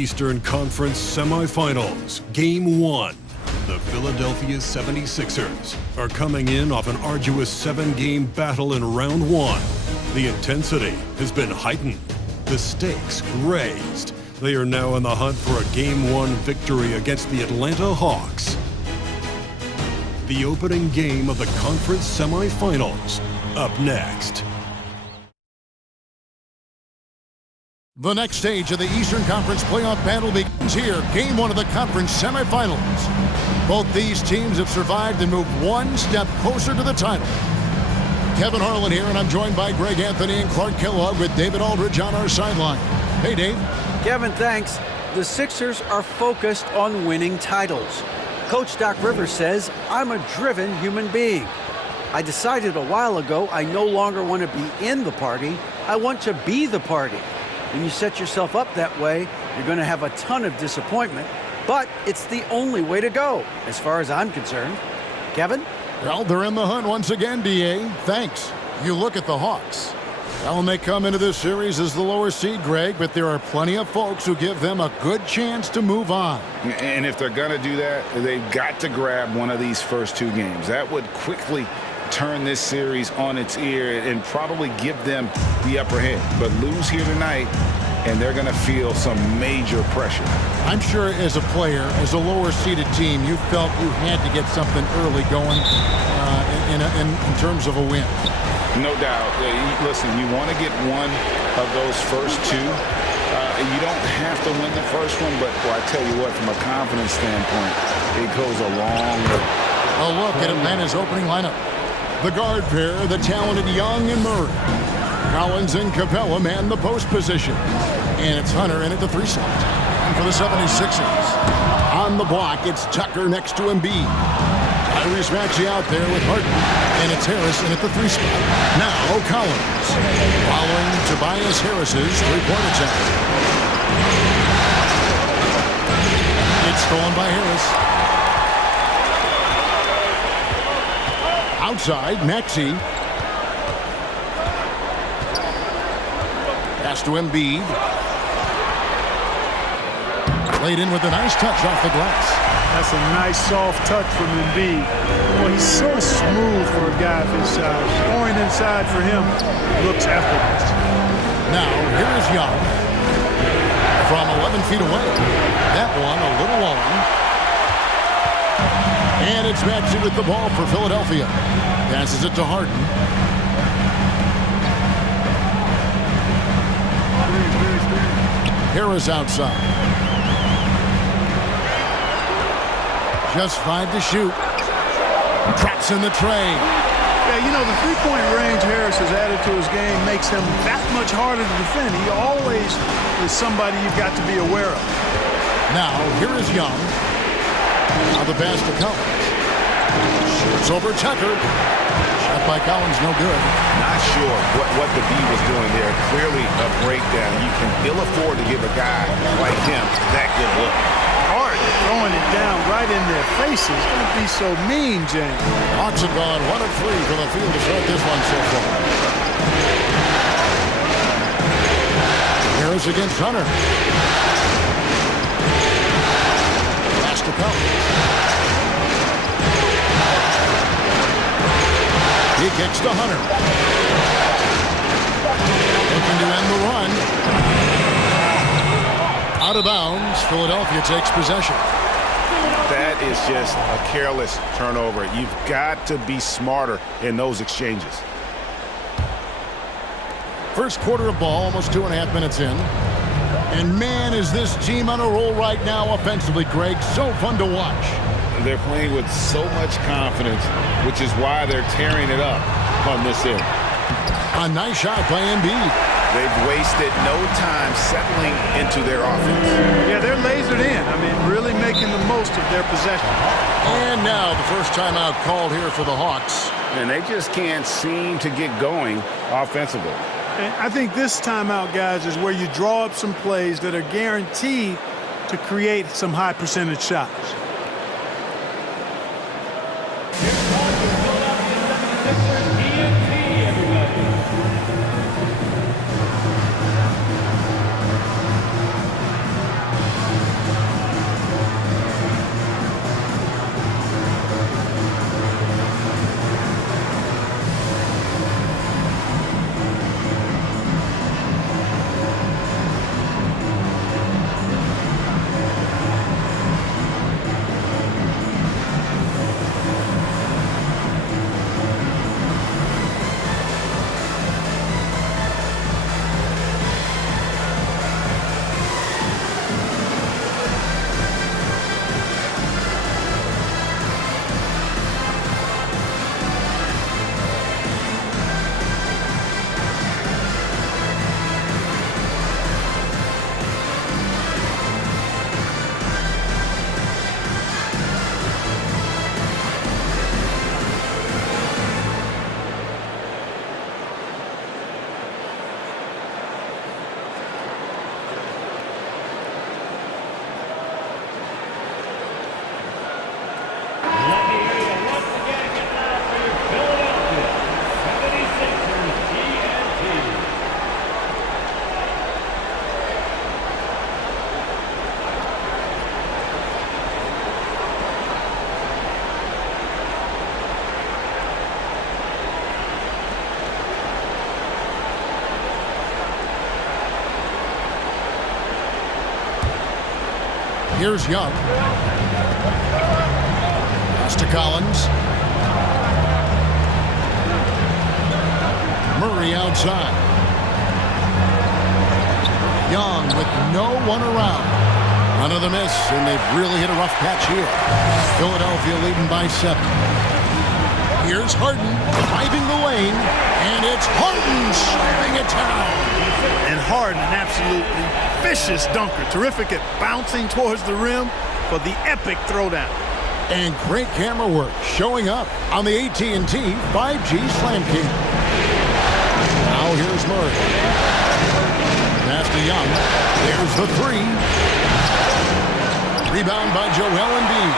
Eastern Conference Semifinals, Game 1. The Philadelphia 76ers are coming in off an arduous 7-game battle in round 1. The intensity has been heightened, the stakes raised. They are now in the hunt for a Game 1 victory against the Atlanta Hawks. The opening game of the conference semifinals, up next. The next stage of the Eastern Conference playoff battle begins here. Game 1 of the conference semifinals. Both these teams have survived and moved one step closer to the title. Kevin Harlan here, and I'm joined by Greg Anthony and Clark Kellogg with David Aldridge on our sideline. Hey, Dave. Kevin, thanks. The Sixers are focused on winning titles. Coach Doc Rivers says, I'm a driven human being. I decided a while ago I no longer want to be in the party. I want to be the party. When you set yourself up that way, you're going to have a ton of disappointment, but it's the only way to go, as far as I'm concerned. Kevin? Well, they're in the hunt once again, D.A. Thanks. You look at the Hawks. Well, they come into this series as the lower seed, Greg, but there are plenty of folks who give them a good chance to move on. And if they're going to do that, they've got to grab one of these first 2 games. That would quickly turn this series on its ear and probably give them the upper hand. But lose here tonight, and they're going to feel some major pressure. I'm sure as a player, as a lower-seeded team, you felt you had to get something early going in terms of a win. No doubt. Listen, you want to get one of those first 2. You don't have to win the first one, but I tell you what, from a confidence standpoint, it goes a long way. A look at Atlanta's opening lineup. The guard pair, the talented Young and Murray. Collins and Capella man the post position. And it's Hunter in at the 3 slot. And for the 76ers. On the block, it's Tucker next to Embiid. Tyrese Maxey out there with Harden. And it's Harris in at the 3 spot. Now Collins. Following Tobias Harris's 3-point attempt. It's stolen by Harris. Outside, Maxey. Pass to Embiid. Laid in with a nice touch off the glass. That's a nice soft touch from Embiid. Well, he's so smooth for a guy of his size. Scoring inside for him looks effortless. Now, here is Young. From 11 feet away. That one a little long. And it's Maxey with the ball for Philadelphia. Passes it to Harden. Harris outside. Just 5 to shoot. Traps in the tray. Yeah, you know, the three-point range Harris has added to his game makes him that much harder to defend. He always is somebody you've got to be aware of. Now, here is Young. Now the pass to Collins. Shoots over Tucker. Shot by Collins, no good. Not sure what the D was doing there. Clearly a breakdown. You can ill afford to give a guy like him that good look. Hard throwing it down right in their faces. Don't be so mean, James. Hawks have gone 1 of 3 from the field to start this one so far. Harris against Hunter. Pass to Collins. He kicks to Hunter. Looking to end the run. Out of bounds. Philadelphia takes possession. That is just a careless turnover. You've got to be smarter in those exchanges. First quarter of ball, almost 2.5 minutes in. And man, is this team on a roll right now offensively, Greg. So fun to watch. They're playing with so much confidence, which is why they're tearing it up on this end. A nice shot by Embiid. They've wasted no time settling into their offense. Yeah, they're lasered in. I mean, really making the most of their possession. And now the first timeout called here for the Hawks. And they just can't seem to get going offensively. And I think this timeout, guys, is where you draw up some plays that are guaranteed to create some high percentage shots. Here's Young. Pass to Collins. Murray outside. Young with no one around. Another miss, and they've really hit a rough patch here. Philadelphia leading by 7. Here's Harden driving the lane, and it's Harden slamming it down. And Harden, an absolutely vicious dunker. Terrific at bouncing towards the rim for the epic throwdown. And great camera work showing up on the AT&T 5G Slam King. Now here's Murray. Pass to Young. There's the 3. Rebound by Joel Embiid.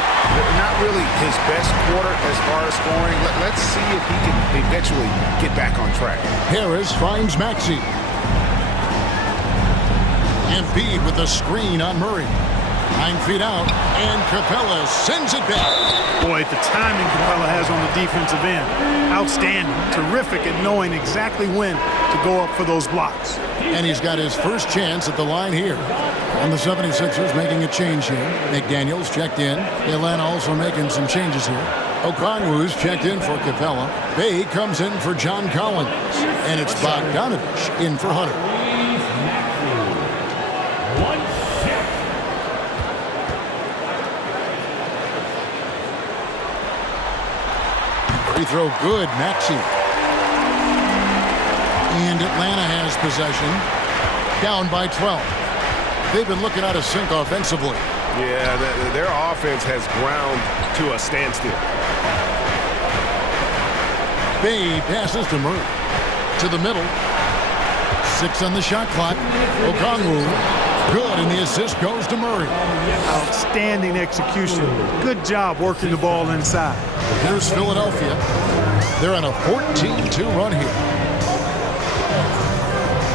Not really his best quarter as far as scoring. Let's see if he can eventually get back on track. Harris finds Maxey. Embiid with a screen on Murray. 9 feet out, and Capella sends it back. Boy, the timing Capella has on the defensive end. Outstanding. Terrific at knowing exactly when to go up for those blocks. And he's got his first chance at the line here. And the 76ers making a change here. McDaniels checked in. Atlanta also making some changes here. Okongwu's checked in for Capella. Bay comes in for John Collins. And it's Bogdanovich in for Hunter. Free throw good, Maxey. And Atlanta has possession. Down by 12. They've been looking out of sync offensively. Yeah, their offense has ground to a standstill. Bay passes to Murray. To the middle. 6 on the shot clock. Okongwu. Good, and the assist goes to Murray. Outstanding execution. Good job working the ball inside. Here's Philadelphia. They're on a 14-2 run here.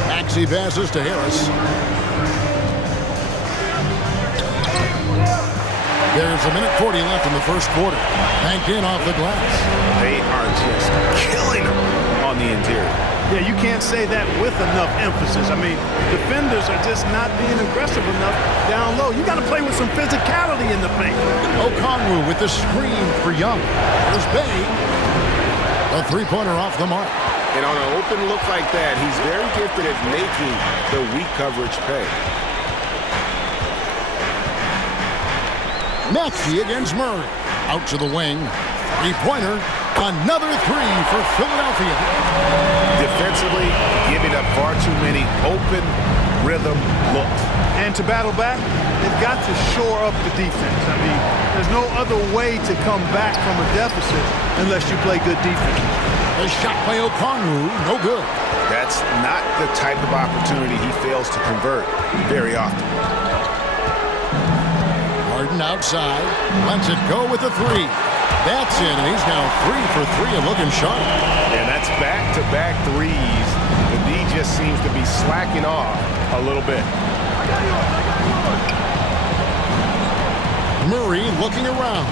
Maxey passes to Harris. There's a minute 40 left in the first quarter. Banked in off the glass. They are just killing them on the interior. Yeah, you can't say that with enough emphasis. I mean, defenders are just not being aggressive enough down low. You got to play with some physicality in the paint. Okongwu with the screen for Young. There's Bay. A three-pointer off the mark. And on an open look like that, he's very gifted at making the weak coverage pay. Maxey against Murray. Out to the wing. Three-pointer. Another 3 for Philadelphia. Defensively, giving up far too many open rhythm looks. And to battle back, they've got to shore up the defense. I mean, there's no other way to come back from a deficit unless you play good defense. A shot by Okongwu, no good. That's not the type of opportunity he fails to convert very often. Harden outside, lets it go with a 3. That's it, and he's now 3 for 3 and looking sharp. And that's back-to-back threes. The D just seems to be slacking off a little bit. Murray looking around.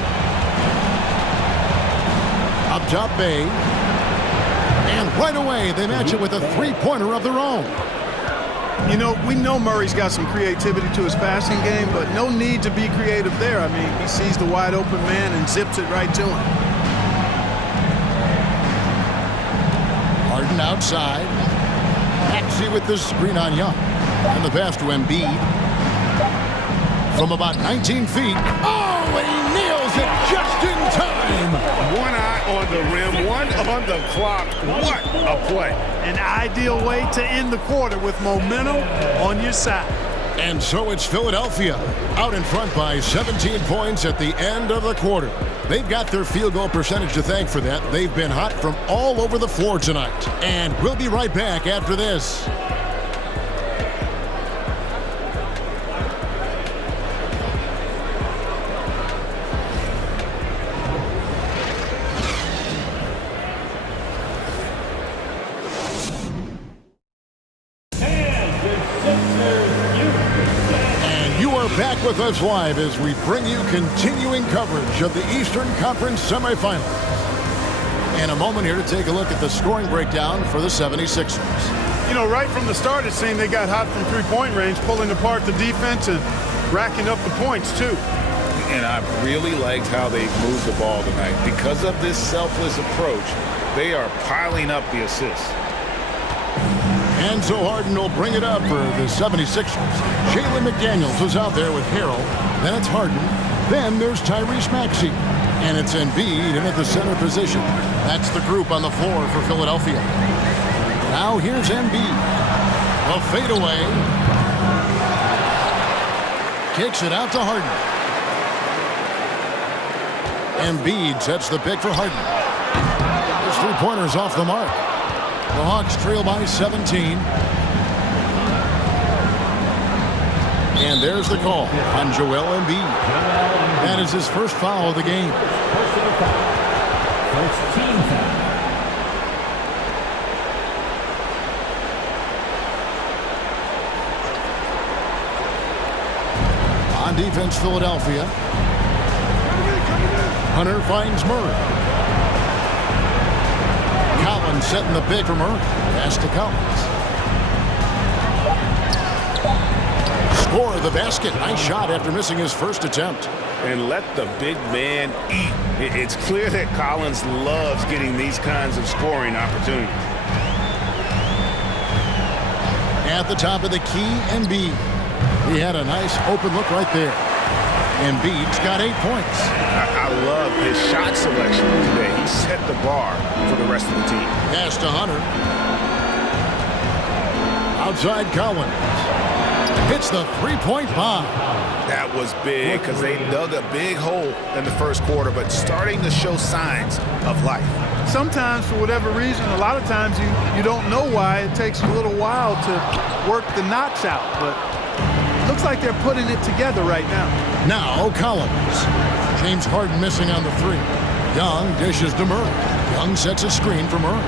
Up top, Bay. And right away, they match it with a three-pointer of their own. You know, we know Murray's got some creativity to his passing game, but no need to be creative there. I mean, he sees the wide open man and zips it right to him. Harden outside. Maxey with the screen on Young. And the pass to Embiid. From about 19 feet. Oh, and he nails it just in time. One eye on the rim, one on the clock. What a play. An ideal way to end the quarter with momentum on your side. And so it's Philadelphia out in front by 17 points at the end of the quarter. They've got their field goal percentage to thank for that. They've been hot from all over the floor tonight. And we'll be right back after this. Back with us live as we bring you continuing coverage of the Eastern Conference semifinals. And a moment here to take a look at the scoring breakdown for the 76ers. You know, right from the start, it seemed they got hot from three-point range, pulling apart the defense and racking up the points, too. And I really liked how they moved the ball tonight. Because of this selfless approach, they are piling up the assists. And so Harden will bring it up for the 76ers. Jalen McDaniels was out there with Harrell. Then it's Harden. Then there's Tyrese Maxey. And it's Embiid in at the center position. That's the group on the floor for Philadelphia. Now here's Embiid. A fadeaway. Kicks it out to Harden. Embiid sets the pick for Harden. His three-pointers off the mark. The Hawks trail by 17. And there's the call on Joel Embiid. That is his first foul of the game. First team foul. On defense, Philadelphia. Hunter finds Murray. Collins setting the pick for Murray. Pass to Collins. Score the basket. Nice shot after missing his first attempt. And let the big man eat. It's clear that Collins loves getting these kinds of scoring opportunities. At the top of the key, Embiid. He had a nice open look right there. Embiid's got 8 points. I love his shot selection today. He set the bar for the rest of the team. Pass to Hunter. Outside Collins. Hits the three-point bomb. That was big because they dug a big hole in the first quarter, but starting to show signs of life. Sometimes, for whatever reason, a lot of times you don't know why. It takes a little while to work the knots out, but it looks like they're putting it together right now. Now Collins. James Harden missing on the three. Young dishes to Murray. Young sets a screen for Murray.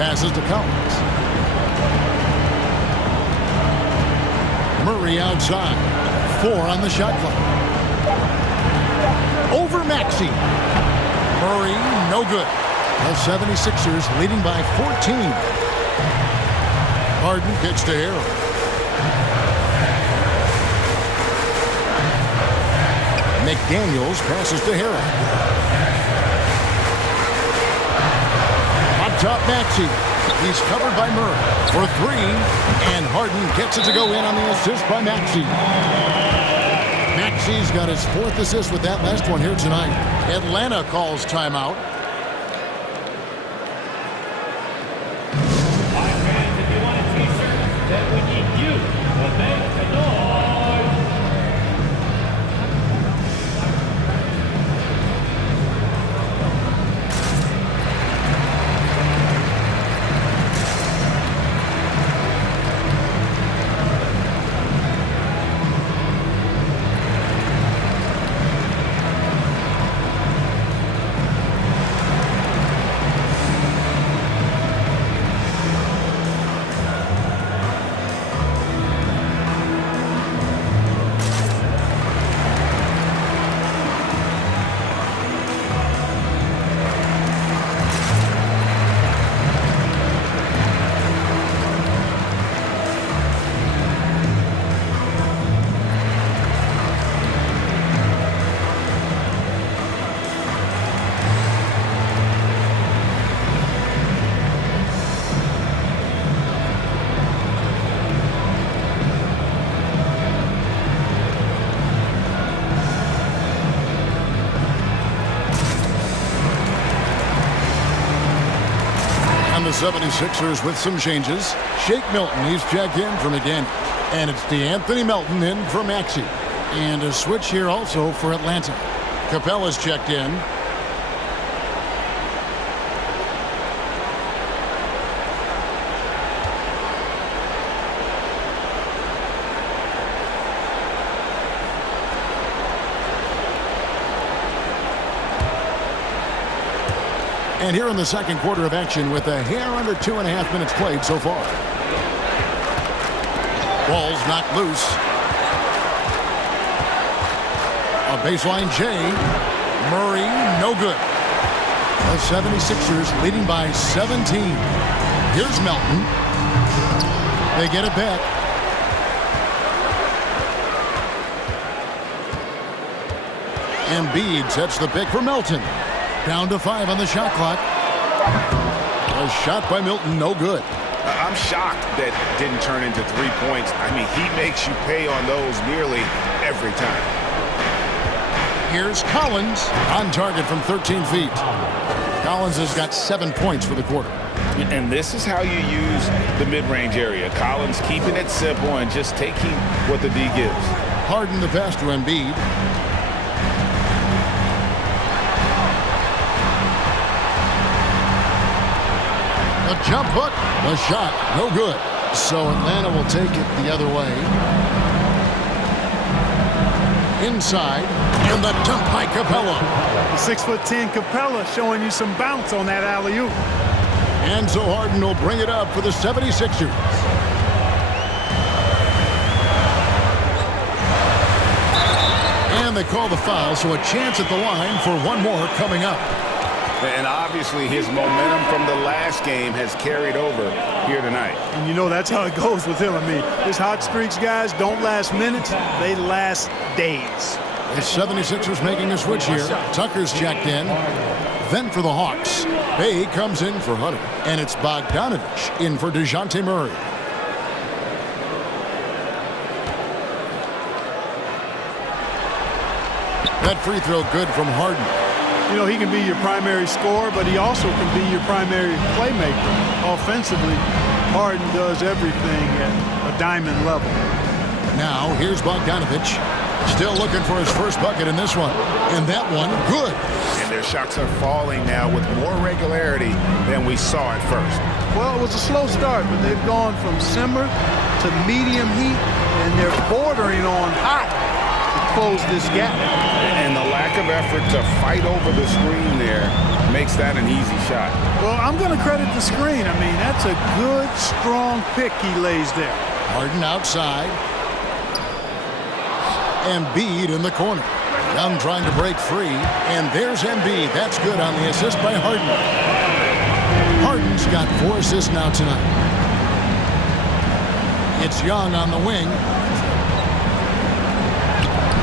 Passes to Collins. Murray outside. 4 on the shot clock. Over Maxey. Murray, no good. The 76ers leading by 14. Harden kicks to Harrell. McDaniels passes to Harrell. Up top, Maxey. He's covered by Murray for 3. And Harden gets it to go in on the assist by Maxey. Maxey's got his 4th assist with that last one here tonight. Atlanta calls timeout. My friends, if you want a t-shirt, then we need you to make the noise. The 76ers with some changes. Shake Milton, he's checked in for McDaniels. And it's DeAnthony Melton in for Maxey. And a switch here also for Atlanta. Capella's checked in. And here in the second quarter of action with a hair under 2.5 minutes played so far. Ball's knocked loose. A baseline J. Murray, no good. The 76ers leading by 17. Here's Melton. They get it back. Embiid sets the pick for Melton. Down to 5 on the shot clock. A shot by Milton, no good. I'm shocked that didn't turn into 3 points. I mean, he makes you pay on those nearly every time. Here's Collins on target from 13 feet. Collins has got 7 points for the quarter. And this is how you use the mid-range area. Collins keeping it simple and just taking what the D gives. Harden the pass to Embiid. A jump hook, a shot, no good. So Atlanta will take it the other way. Inside, and the dump by Capella. The 6'10" Capella showing you some bounce on that alley-oop. And so Harden will bring it up for the 76ers. And they call the foul, so a chance at the line for one more coming up. And obviously his momentum from the last game has carried over here tonight. And you know that's how it goes with him. I mean, his hot streaks, guys, don't last minutes. They last days. The 76ers making a switch here. Tucker's checked in. Then for the Hawks, Bay comes in for Hunter. And it's Bogdanovich in for DeJounte Murray. That free throw good from Harden. You know, he can be your primary scorer, but he also can be your primary playmaker. Offensively, Harden does everything at a diamond level. Now, here's Bogdanovich. Still looking for his first bucket in this one. And that one, good. And their shots are falling now with more regularity than we saw at first. Well, it was a slow start, but they've gone from simmer to medium heat, and they're bordering on hot to close this gap. And the lack of effort to fight over the screen there makes that an easy shot. Well, I'm going to credit the screen. I mean, that's a good, strong pick he lays there. Harden outside. Embiid in the corner. Young trying to break free. And there's Embiid. That's good on the assist by Harden. Harden's got 4 assists now tonight. It's Young on the wing.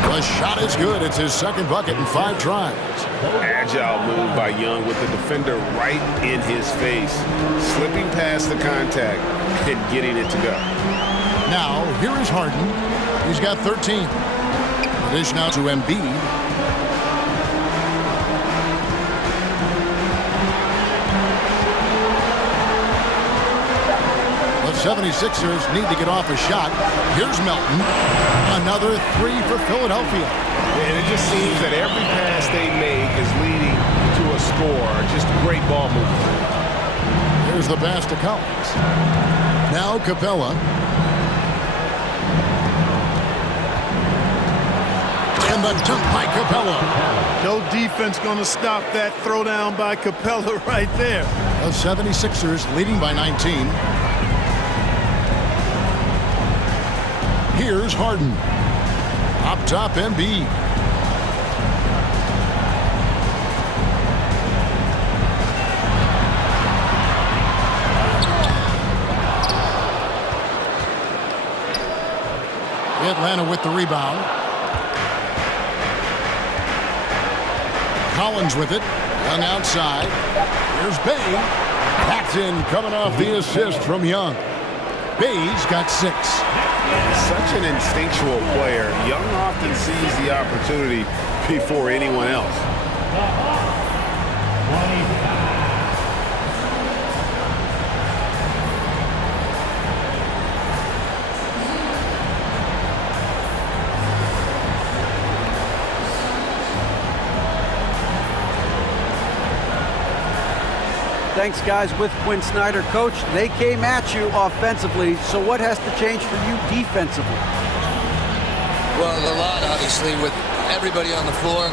The shot is good. It's his second bucket in 5 tries. Agile move by Young with the defender right in his face. Slipping past the contact and getting it to go. Now, here is Harden. He's got 13. The dish now to Embiid. The 76ers need to get off a shot. Here's Melton. Another 3 for Philadelphia. And it just seems that every pass they make is leading to a score. Just great ball movement. Here's the pass to Collins. Now Capella. And the dunk by Capella. No defense going to stop that throwdown by Capella right there. The 76ers leading by 19. Here's Harden. Up top, Embiid. Atlanta with the rebound. Collins with it. Young outside. Here's Bay. That's in, coming off the assist from Young. Bay's got 6. Such an instinctual player. Young often sees the opportunity before anyone else. Thanks, guys. With Quinn Snyder, coach, they came at you offensively. So what has to change for you defensively? Well, a lot, obviously, with everybody on the floor.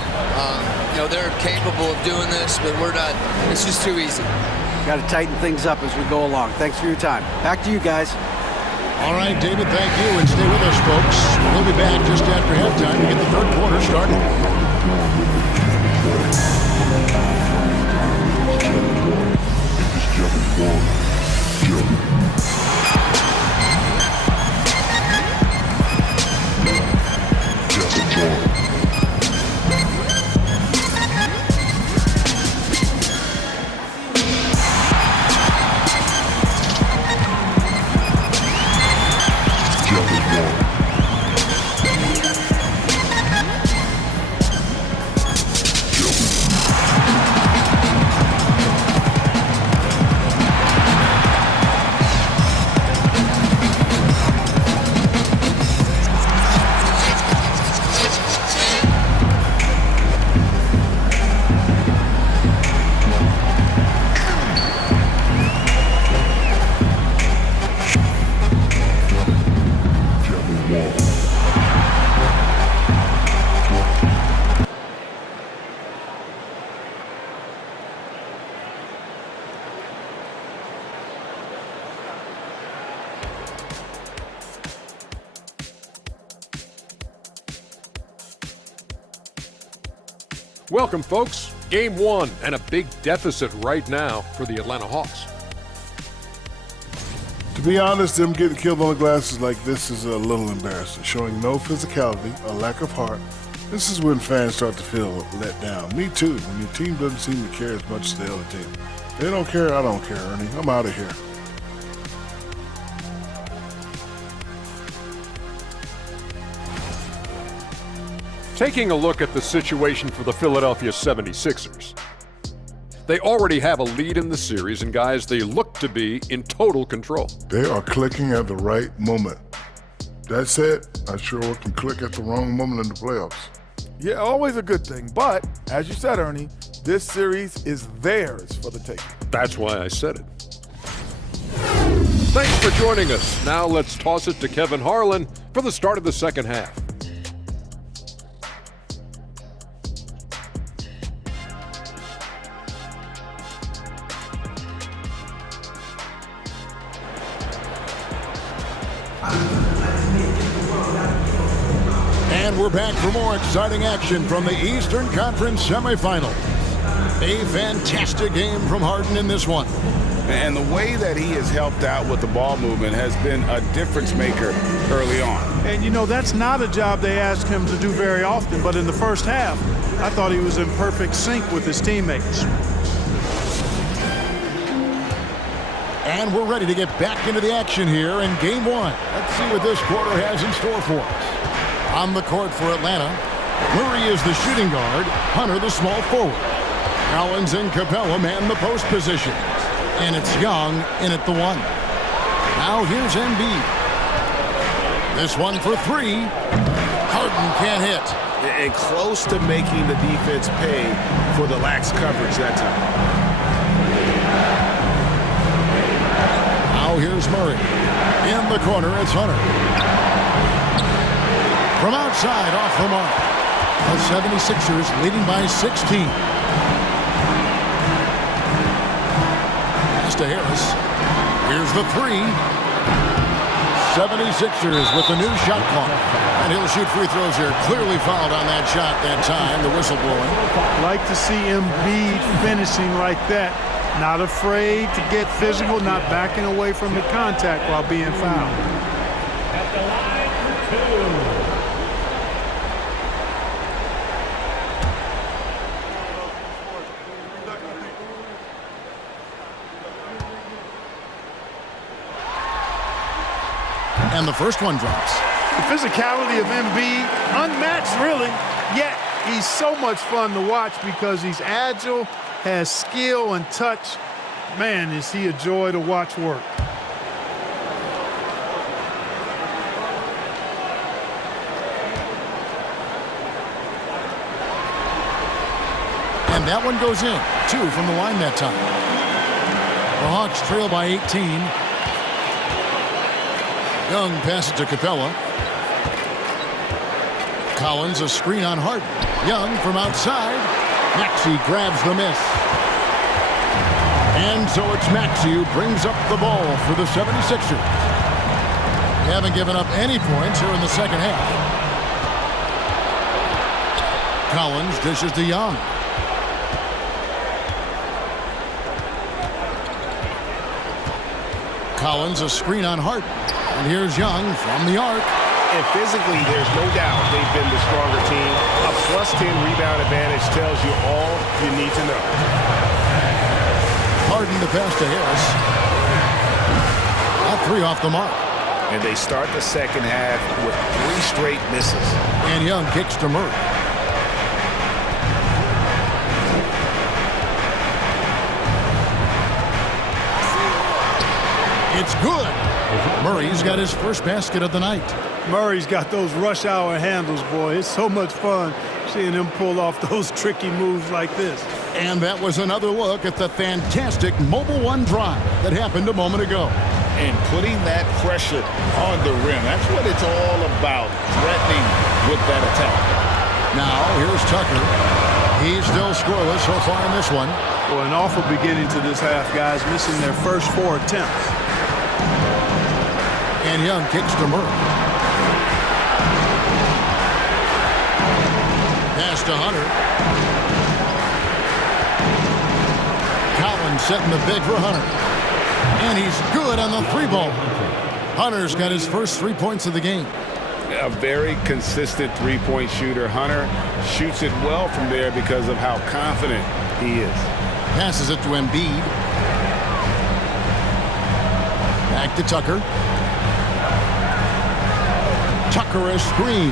You know, they're capable of doing this, but we're not. It's just too easy. Got to tighten things up as we go along. Thanks for your time. Back to you guys. All right, David, thank you. And stay with us, folks. We'll be back just after halftime to get the third quarter started. Welcome, folks. Game 1 and a big deficit right now for the Atlanta Hawks. To be honest, them getting killed on the glasses like this is a little embarrassing, showing no physicality, a lack of heart. This is when fans start to feel let down. Me too, when your team doesn't seem to care as much as the other team. They don't care, I don't care, Ernie. I'm out of here. Taking a look at the situation for the Philadelphia 76ers. They already have a lead in the series, and guys, they look to be in total control. They are clicking at the right moment. That said, I sure can click at the wrong moment in the playoffs. Yeah, always a good thing. But, as you said, Ernie, this series is theirs for the taking. That's why I said it. Thanks for joining us. Now let's toss it to Kevin Harlan for the start of the second half. And we're back for more exciting action from the Eastern Conference semifinals. A fantastic game from Harden in this one. And the way that he has helped out with the ball movement has been a difference maker early on. And, you know, that's not a job they ask him to do very often. But in the first half, I thought he was in perfect sync with his teammates. And we're ready to get back into the action here in Game 1. Let's see what this quarter has in store for us. On the court for Atlanta, Murray is the shooting guard, Hunter the small forward. Collins and Capella man the post positions. And it's Young in at the 1. Now here's Embiid. This one for 3. Harden can't hit. And close to making the defense pay for the lax coverage that time. Now here's Murray. In the corner, it's Hunter. From outside, off the mark. The 76ers leading by 16. Pass to Harris. Here's the 3. 76ers with the new shot clock. And he'll shoot free throws here. Clearly fouled on that shot that time. The whistle blowing. Like to see Embiid finishing like that. Not afraid to get physical, not backing away from the contact while being fouled. At the line for 2. And the first one drops. The physicality of Embiid, unmatched really, yet he's so much fun to watch because he's agile, has skill and touch. Man, is he a joy to watch work. And that one goes in. 2 from the line that time. The Hawks trail by 18. Young passes to Capella. Collins a screen on Harden. Young from outside. Maxey grabs the miss. And so it's Maxey who brings up the ball for the 76ers. They haven't given up any points here in the second half. Collins dishes to Young. Collins a screen on Harden. And here's Young from the arc. And physically, there's no doubt they've been the stronger team. A +10 rebound advantage tells you all you need to know. Harden the pass to Harris. All 3 off the mark. And they start the second half with 3 straight misses. And Young kicks to Murray. It's good. Murray's got his first basket of the night. Murray's got those rush hour handles, boy. It's so much fun seeing him pull off those tricky moves like this. And that was another look at the fantastic Mobile One drive that happened a moment ago. And putting that pressure on the rim. That's what it's all about, threatening with that attack. Now, here's Tucker. He's still scoreless so far in this one. Well, an awful beginning to this half, guys, missing their first 4 attempts. And Young kicks to Murray. Pass to Hunter. Young setting the big for Hunter. And he's good on the 3-ball. Hunter's got his first 3 points of the game. A very consistent three-point shooter. Hunter shoots it well from there because of how confident he is. Passes it to Embiid. Back to Tucker. Tucker a screen.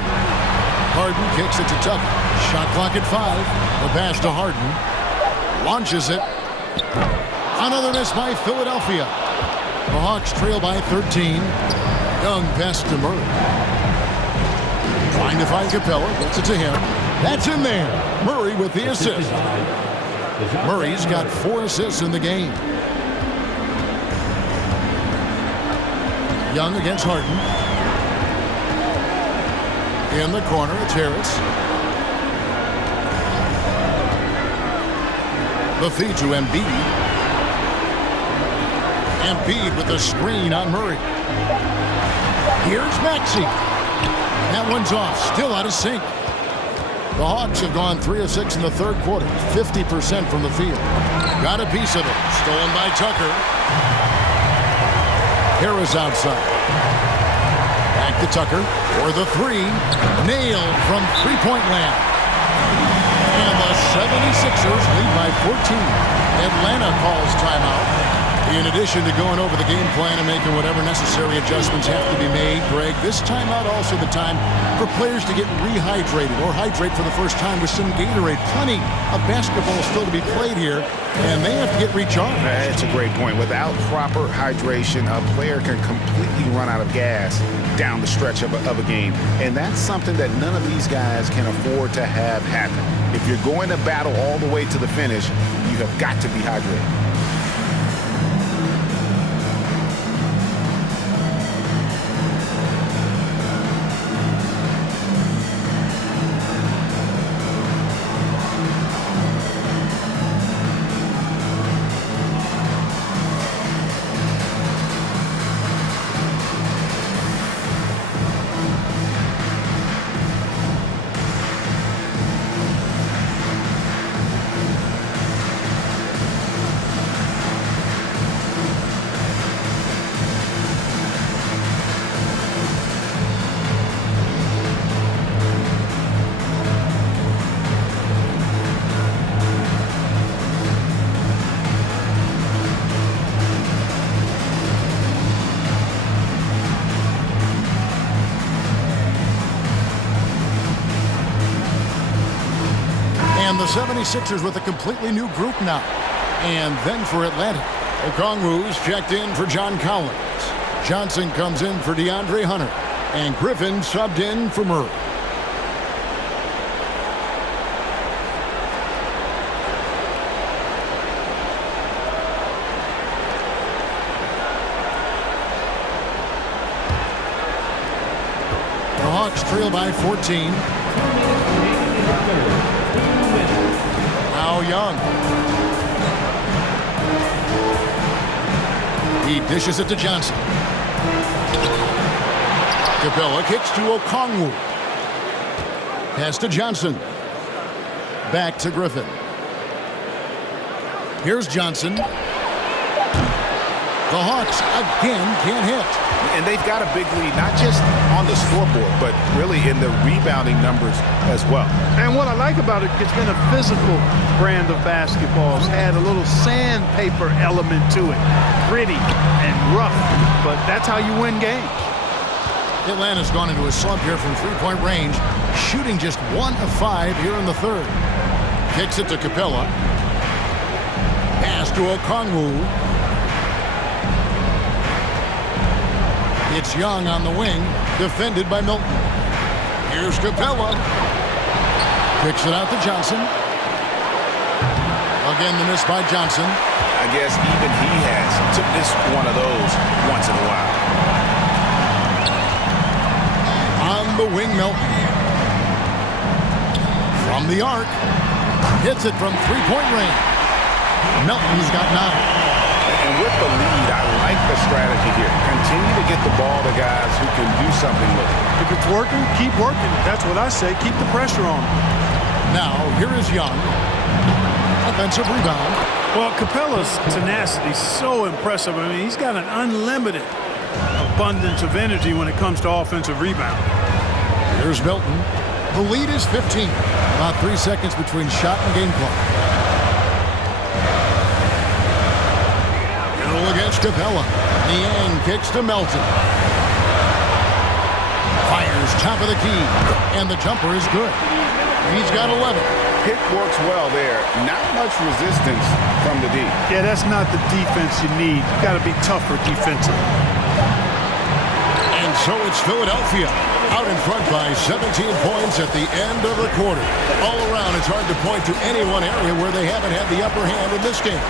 Harden kicks it to Tucker. Shot clock at 5. The pass to Harden. Launches it. Another miss by Philadelphia. The Hawks trail by 13. Young pass to Murray. Trying to find Capella. Gets it to him. That's in there. Murray with the assist. Murray's got 4 assists in the game. Young against Harden. In the corner, it's Harris. The feed to Embiid. Embiid with the screen on Murray. Here's Maxey. That one's off. Still out of sync. The Hawks have gone 3 of 6 in the third quarter. 50% from the field. Got a piece of it. Stolen by Tucker. Harris outside. Back to Tucker for the 3. Nailed from three-point land. And the 76ers lead by 14. Atlanta calls timeout. In addition to going over the game plan and making whatever necessary adjustments have to be made, Greg, this timeout also the time for players to get rehydrated or hydrate for the first time with some Gatorade. Plenty of basketball still to be played here, and they have to get recharged. That's a great point. Without proper hydration, a player can completely run out of gas down the stretch of a game. And that's something that none of these guys can afford to have happen. If you're going to battle all the way to the finish, you have got to be hydrated. The 76ers with a completely new group now. And then for Atlanta, Okongwu's checked in for John Collins. Johnson comes in for DeAndre Hunter. And Griffin subbed in for Murray. The Hawks trail by 14. Now Young. He dishes it to Johnson. Capella kicks to Okongwu. Pass to Johnson. Back to Griffin. Here's Johnson. The Hawks again can't hit. And they've got a big lead, not just on the scoreboard, but really in the rebounding numbers as well. And what I like about it, it's been a physical brand of basketball. It's had a little sandpaper element to it. Gritty and rough, but that's how you win games. Atlanta's gone into a slump here from three-point range, shooting just 1 of 5 here in the third. Kicks it to Capella. Pass to Okongwu. It's Young on the wing, defended by Milton. Here's Capella. Kicks it out to Johnson. Again, the miss by Johnson. I guess even he has to miss one of those once in a while. On the wing, Milton. From the arc. Hits it from three-point range. Milton's got 9. And with the lead, I like the strategy here. Continue to get the ball to guys who can do something with it. If it's working, keep working. That's what I say. Keep the pressure on. Now, here is Young. Offensive rebound. Well, Capella's tenacity is so impressive. I mean, he's got an unlimited abundance of energy when it comes to offensive rebound. Here's Milton. The lead is 15. About 3 seconds between shot and game clock. Hill against Capella. Niang kicks to Melton. Fires top of the key. And the jumper is good. He's got 11. Pick works well there. Not much resistance from the D. Yeah, that's not the defense you need. You got to be tougher defensively. And so it's Philadelphia out in front by 17 points at the end of the quarter. All around, it's hard to point to any one area where they haven't had the upper hand in this game.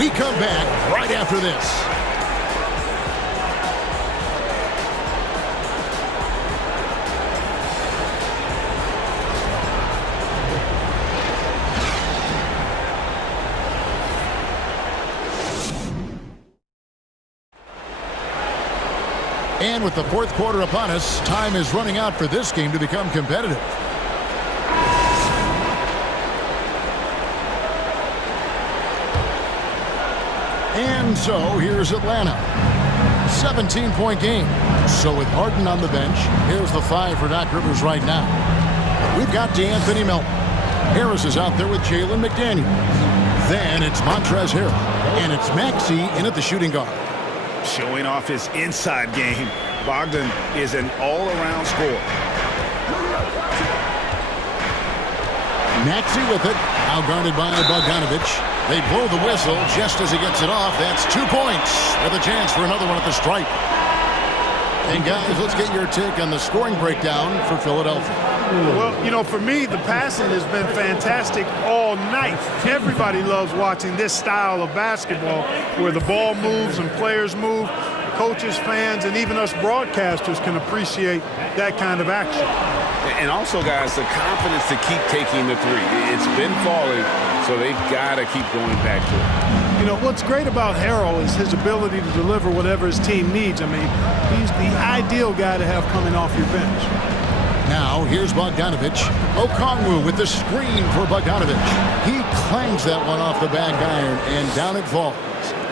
We come back right after this. And with the fourth quarter upon us, time is running out for this game to become competitive. And so here's Atlanta. 17-point game. So with Harden on the bench, here's the 5 for Doc Rivers right now. We've got DeAnthony Melton. Harris is out there with Jalen McDaniels. Then it's Montrezl Harrell. And it's Maxey in at the shooting guard. Showing off his inside game. Bogdan is an all-around scorer. Maxey with it. Now guarded by Bogdanovich. They blow the whistle just as he gets it off. That's 2 points with a chance for another one at the stripe. And guys, let's get your take on the scoring breakdown for Philadelphia. Well, you know, for me, the passing has been fantastic all night. Everybody loves watching this style of basketball where the ball moves and players move. Coaches, fans, and even us broadcasters can appreciate that kind of action. And also, guys, the confidence to keep taking the three. It's been falling, so they've got to keep going back to it. You know, what's great about Harrell is his ability to deliver whatever his team needs. I mean, he's the ideal guy to have coming off your bench. Now, here's Bogdanovich. Okongwu with the screen for Bogdanovich. He clangs that one off the back iron, and down it falls.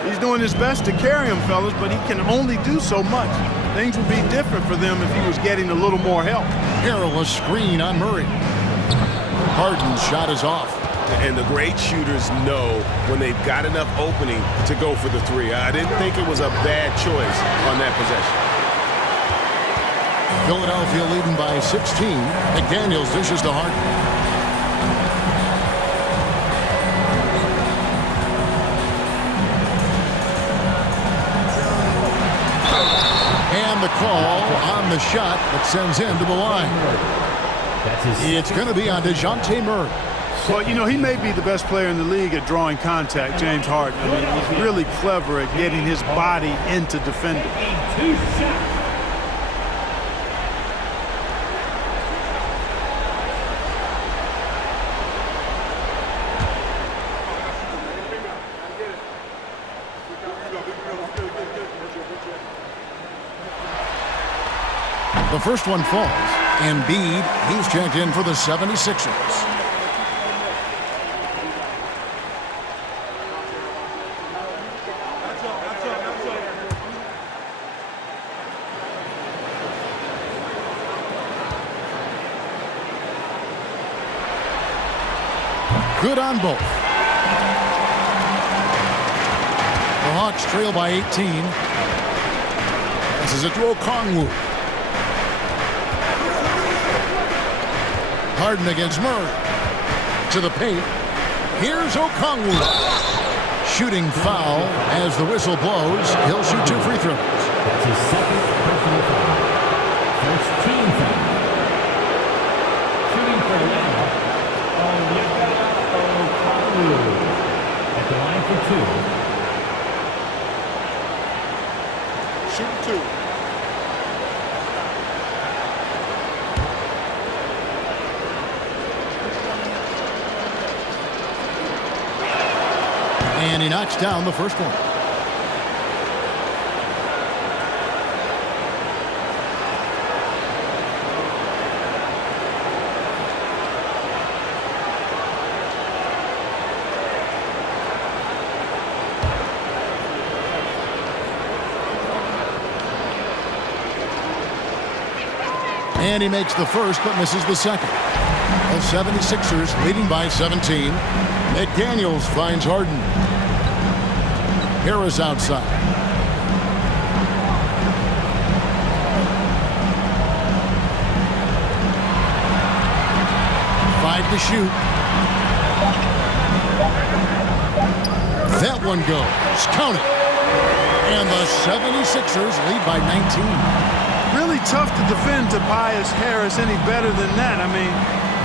He's doing his best to carry him, fellas, but he can only do so much. Things would be different for them if he was getting a little more help. Harrell a screen on Murray. Harden's shot is off. And the great shooters know when they've got enough opening to go for the three. I didn't think it was a bad choice on that possession. Philadelphia leading by 16. McDaniels dishes to Harden. And the call on the shot that sends him to the line. It's going to be on DeJounte Murray. Well, you know, he may be the best player in the league at drawing contact, James Harden. I mean, he's really clever at getting his body into defenders. The first one falls. Embiid, he's checked in for the 76ers. Good on both. The Hawks trail by 18. This is a to Okongwu. Harden against Murray. To the paint. Here's Okongwu. Shooting foul as the whistle blows. He'll shoot 2 free throws. That's his second personal foul. First team foul. Shooting for Atlanta. Okongwu at the line for 2. Shoot 2. And he knocks down the first one. And he makes the first but misses the second. The 76ers leading by 17. McDaniels finds Harden. Harris outside. Five to shoot. That one goes. Count it. And the 76ers lead by 19. Really tough to defend Tobias Harris any better than that. I mean,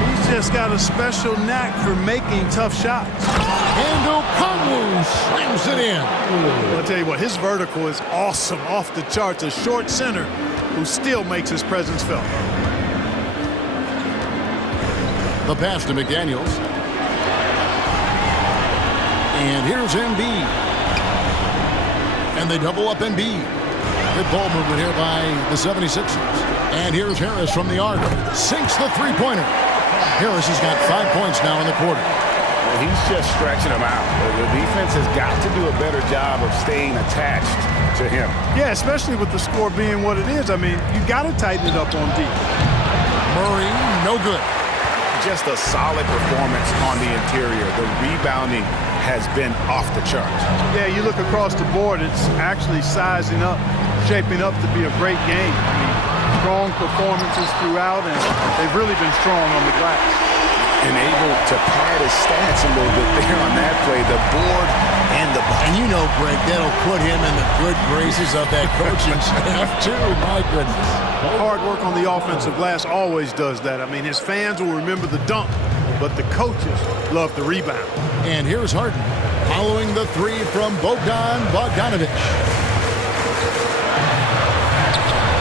he's just got a special knack for making tough shots. And Okongwu slams it in. Well, I'll tell you what, his vertical is awesome, off the charts. A short center who still makes his presence felt. The pass to McDaniels. And here's Embiid. And they double up Embiid. Good ball movement here by the 76ers. And here's Harris from the arc. Sinks the three-pointer. Harris has got 5 points now in the quarter. He's just stretching them out. The defense has got to do a better job of staying attached to him. Yeah, especially with the score being what it is. I mean, you got to tighten it up on D. Murray, no good. Just a solid performance on the interior. The rebounding has been off the charts. Yeah, you look across the board, it's actually sizing up, shaping up to be a great game. I mean, strong performances throughout, and they've really been strong on the glass. And able to pad his stats a little bit there on that play, the board and the ball. And you know, Greg, that'll put him in the good graces of that coaching staff, too. My goodness. Hard work on the offensive glass always does that. I mean, his fans will remember the dunk, but the coaches love the rebound. And here's Harden following the three from Bogdan Bogdanovic.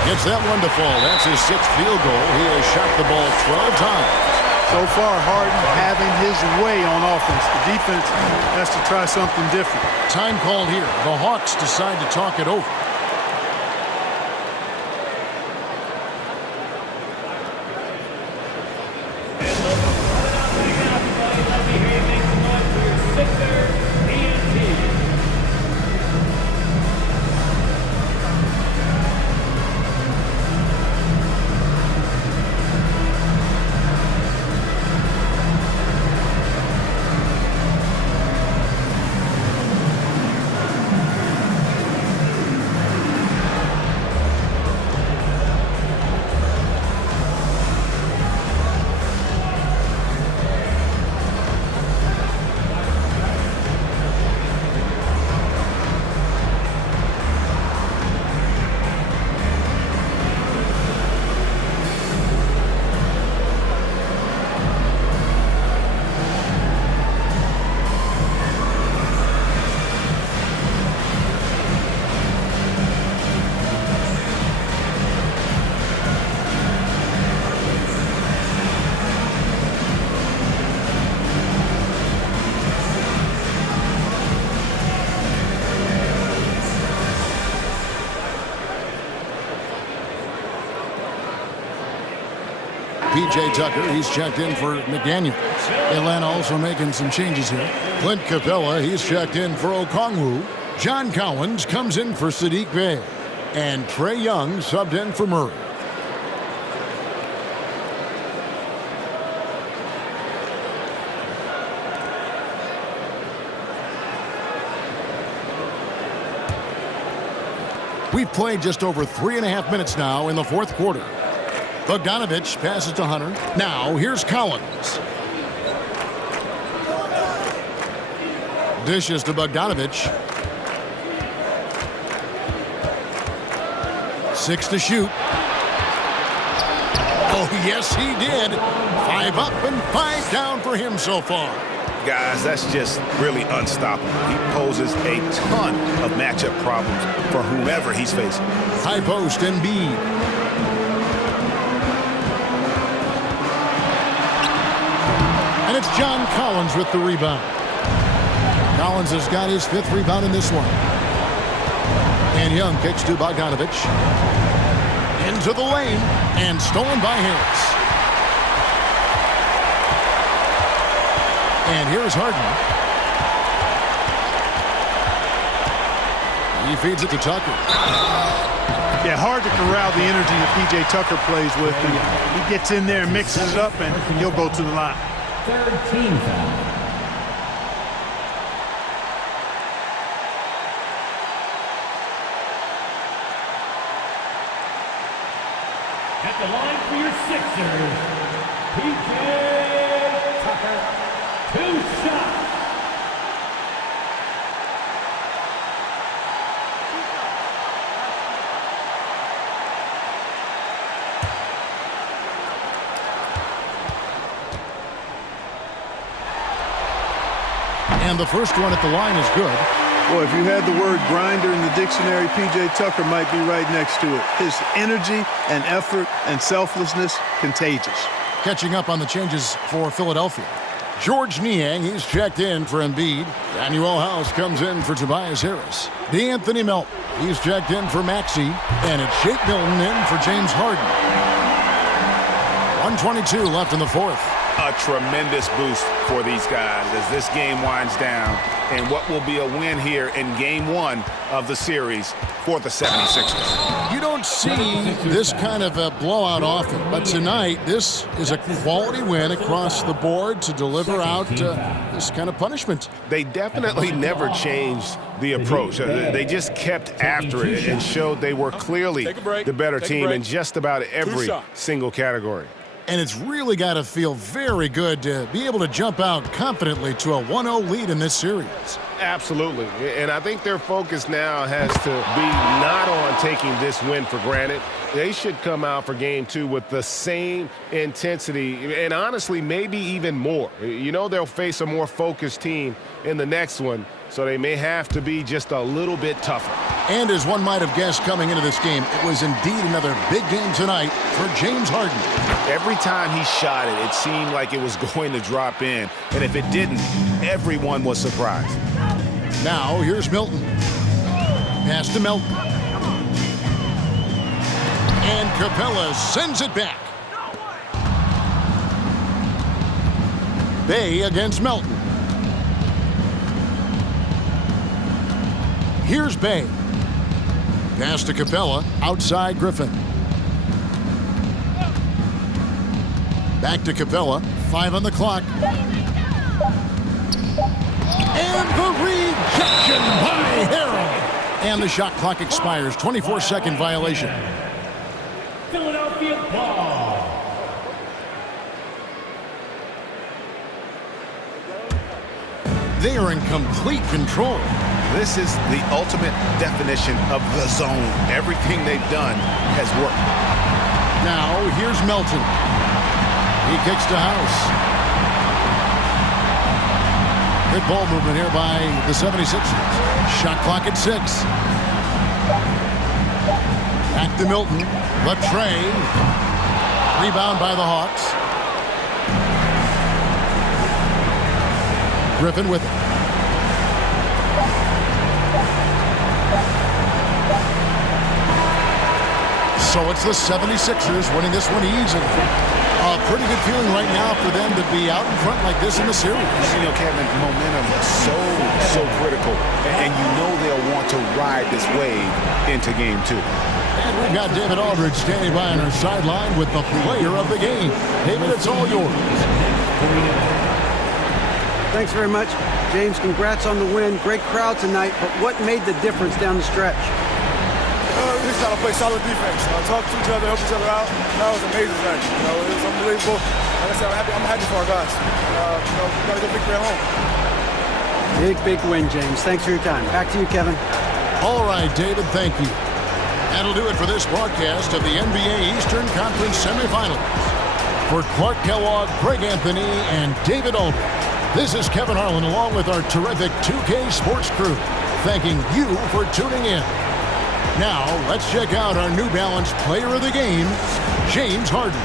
Gets that one to fall. That's his 6th field goal. He has shot the ball 12 times. So far, Harden having his way on offense. The defense has to try something different. Time called here. The Hawks decide to talk it over. P.J. Tucker, he's checked in for McDaniels. Atlanta also making some changes here. Clint Capella, he's checked in for Okongwu. John Collins comes in for Saddiq Bey. And Trae Young subbed in for Murray. We've played just over 3.5 minutes now in the fourth quarter. Bogdanovic passes to Hunter. Now, here's Collins. Dishes to Bogdanovic. 6 to shoot. Oh, yes, he did. 5 up and 5 down for him so far. Guys, that's just really unstoppable. He poses a ton of matchup problems for whomever he's facing. High post, Embiid. And it's John Collins with the rebound. Collins has got his 5th rebound in this one. And Young kicks to Bogdanovic. Into the lane and stolen by Harris. And here's Harden. He feeds it to Tucker. Yeah, hard to corral the energy that P.J. Tucker plays with. And he gets in there and mixes it up, and he'll go to the line. Third team foul. At the line for your Sixers, P.J. Tucker, 2 shots. And the first one at the line is good. Well, if you had the word grinder in the dictionary, P.J. Tucker might be right next to it. His energy and effort and selflessness, contagious. Catching up on the changes for Philadelphia. George Niang, he's checked in for Embiid. Daniel House comes in for Tobias Harris. D'Anthony Melton, he's checked in for Maxey. And it's Shake Milton in for James Harden. 1:22 left in the fourth. A tremendous boost for these guys as this game winds down, and what will be a win here in Game 1 of the series for the 76ers. You don't see this kind of a blowout often, but tonight this is a quality win across the board to deliver out this kind of punishment. They definitely never changed the approach. They just kept after it and showed they were clearly the better team in just about every single category. And it's really got to feel very good to be able to jump out confidently to a 1-0 lead in this series. Absolutely. And I think their focus now has to be not on taking this win for granted. They should come out for Game 2 with the same intensity and honestly maybe even more. You know they'll face a more focused team in the next one, so they may have to be just a little bit tougher. And as one might have guessed coming into this game, it was indeed another big game tonight for James Harden. Every time he shot it, it seemed like it was going to drop in. And if it didn't, everyone was surprised. Now, here's Milton. Pass to Melton. And Capella sends it back. Bey against Melton. Here's Bey. Pass to Capella, outside Griffin. Back to Capella, 5 on the clock. And the rejection by Harrell. And the shot clock expires, 24-second violation. Philadelphia ball. They are in complete control. This is the ultimate definition of the zone. Everything they've done has worked. Now, here's Melton. He kicks to House. Good ball movement here by the 76ers. Shot clock at 6. Back to Milton. Latrey. Rebound by the Hawks. Griffin with it. So it's the 76ers winning this one easily. A pretty good feeling right now for them to be out in front like this in the series. You know, Kevin, momentum is so critical. And you know they'll want to ride this wave into Game 2. And we've got David Aldridge standing by on our sideline with the player of the game. David, it's all yours. Thanks very much. James, congrats on the win. Great crowd tonight, but what made the difference down the stretch? We just trying to play solid defense. Talk to each other, help each other out. That was amazing tonight. It was unbelievable. Like I said, I'm happy for our guys. We got to go victory at home. Big win, James. Thanks for your time. Back to you, Kevin. All right, David, thank you. That'll do it for this broadcast of the NBA Eastern Conference semifinals. For Clark Kellogg, Greg Anthony, and David Aldridge, this is Kevin Harlan along with our terrific 2K Sports crew, thanking you for tuning in. Now, let's check out our New Balance player of the game, James Harden.